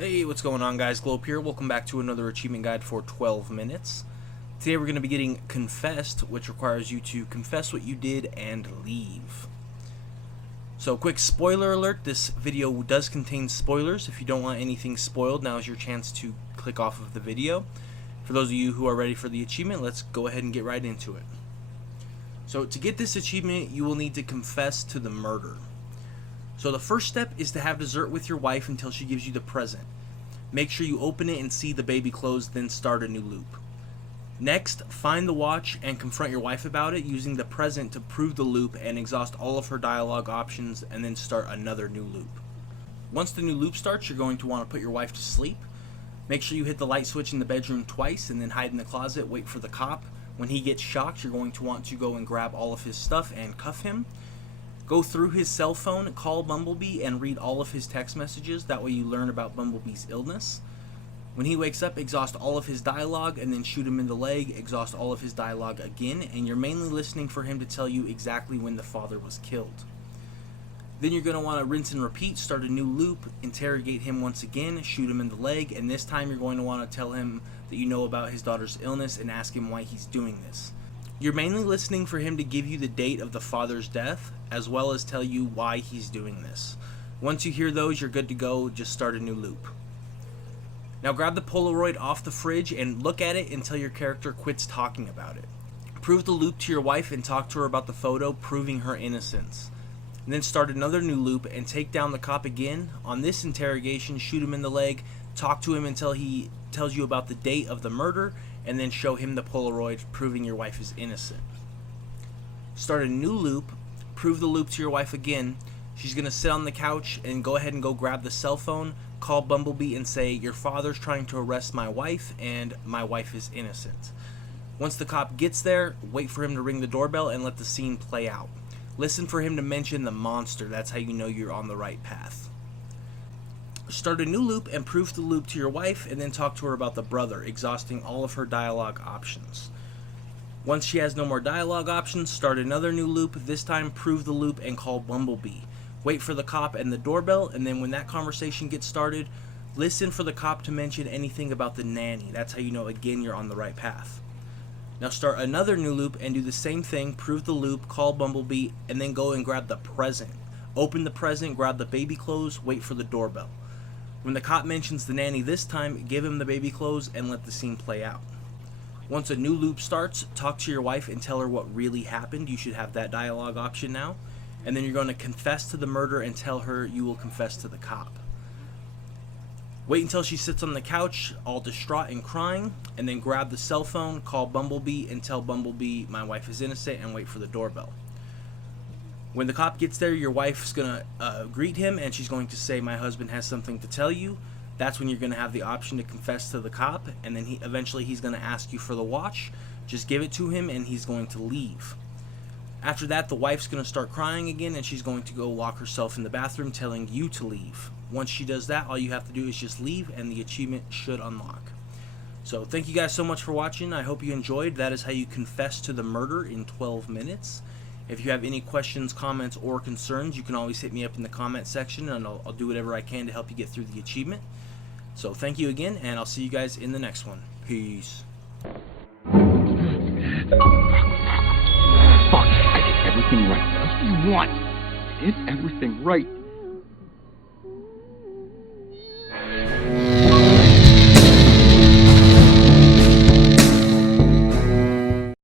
Hey, what's going on, guys? Globe here. Welcome back to another achievement guide for 12 minutes. Today we're going to be getting confessed, which requires you to confess what you did and leave. So, quick spoiler alert, this video does contain spoilers. If you don't want anything spoiled, now is your chance to click off of the video. For those of you who are ready for the achievement, let's go ahead and get right into it. So, to get this achievement, you will need to confess to the murder. So the first step is to have dessert with your wife until she gives you the present. Make sure you open it and see the baby clothes, then start a new loop. Next, find the watch and confront your wife about it using the present to prove the loop and exhaust all of her dialogue options, and then start another new loop. Once the new loop starts, you're going to want to put your wife to sleep. Make sure you hit the light switch in the bedroom twice and then hide in the closet, wait for the cop. When he gets shocked, you're going to want to go and grab all of his stuff and cuff him. Go through his cell phone, call Bumblebee, and read all of his text messages. That way you learn about Bumblebee's illness. When he wakes up, exhaust all of his dialogue and then shoot him in the leg, exhaust all of his dialogue again, and you're mainly listening for him to tell you exactly when the father was killed. Then you're going to want to rinse and repeat, start a new loop, interrogate him once again, shoot him in the leg, and this time you're going to want to tell him that you know about his daughter's illness and ask him why he's doing this. You're mainly listening for him to give you the date of the father's death, as well as tell you why he's doing this. Once you hear those, you're good to go. Just start a new loop. Now grab the Polaroid off the fridge and look at it until your character quits talking about it. Prove the loop to your wife and talk to her about the photo, proving her innocence. And then start another new loop and take down the cop again. On this interrogation, shoot him in the leg, talk to him until he tells you about the date of the murder, and then show him the Polaroid, proving your wife is innocent. Start a new loop, prove the loop to your wife again. She's going to sit on the couch and go ahead and go grab the cell phone, call Bumblebee and say, "Your father's trying to arrest my wife and my wife is innocent." Once the cop gets there, wait for him to ring the doorbell and let the scene play out. Listen for him to mention the monster. That's how you know you're on the right path. Start a new loop and prove the loop to your wife, and then talk to her about the brother, exhausting all of her dialogue options. Once she has no more dialogue options, start another new loop. This time prove the loop and call Bumblebee. Wait for the cop and the doorbell, and then when that conversation gets started, listen for the cop to mention anything about the nanny. That's how you know again you're on the right path. Now start another new loop and do the same thing. Prove the loop, call Bumblebee, and then go and grab the present. Open the present, grab the baby clothes, wait for the doorbell. When the cop mentions the nanny this time, give him the baby clothes and let the scene play out. Once a new loop starts, talk to your wife and tell her what really happened. You should have that dialogue option now. And then you're going to confess to the murder and tell her you will confess to the cop. Wait until she sits on the couch, all distraught and crying, and then grab the cell phone, call Bumblebee, and tell Bumblebee my wife is innocent, and wait for the doorbell. When the cop gets there, your wife's going to greet him, and she's going to say, "My husband has something to tell you." That's when you're going to have the option to confess to the cop, and then eventually he's going to ask you for the watch. Just give it to him, and he's going to leave. After that, the wife's going to start crying again, and she's going to go lock herself in the bathroom, telling you to leave. Once she does that, all you have to do is just leave, and the achievement should unlock. So thank you guys so much for watching. I hope you enjoyed. That is how you confess to the murder in 12 minutes. If you have any questions, comments, or concerns, you can always hit me up in the comment section, and I'll do whatever I can to help you get through the achievement. So thank you again, and I'll see you guys in the next one. Peace. Fuck, I did everything right. What else do you want? I did everything right.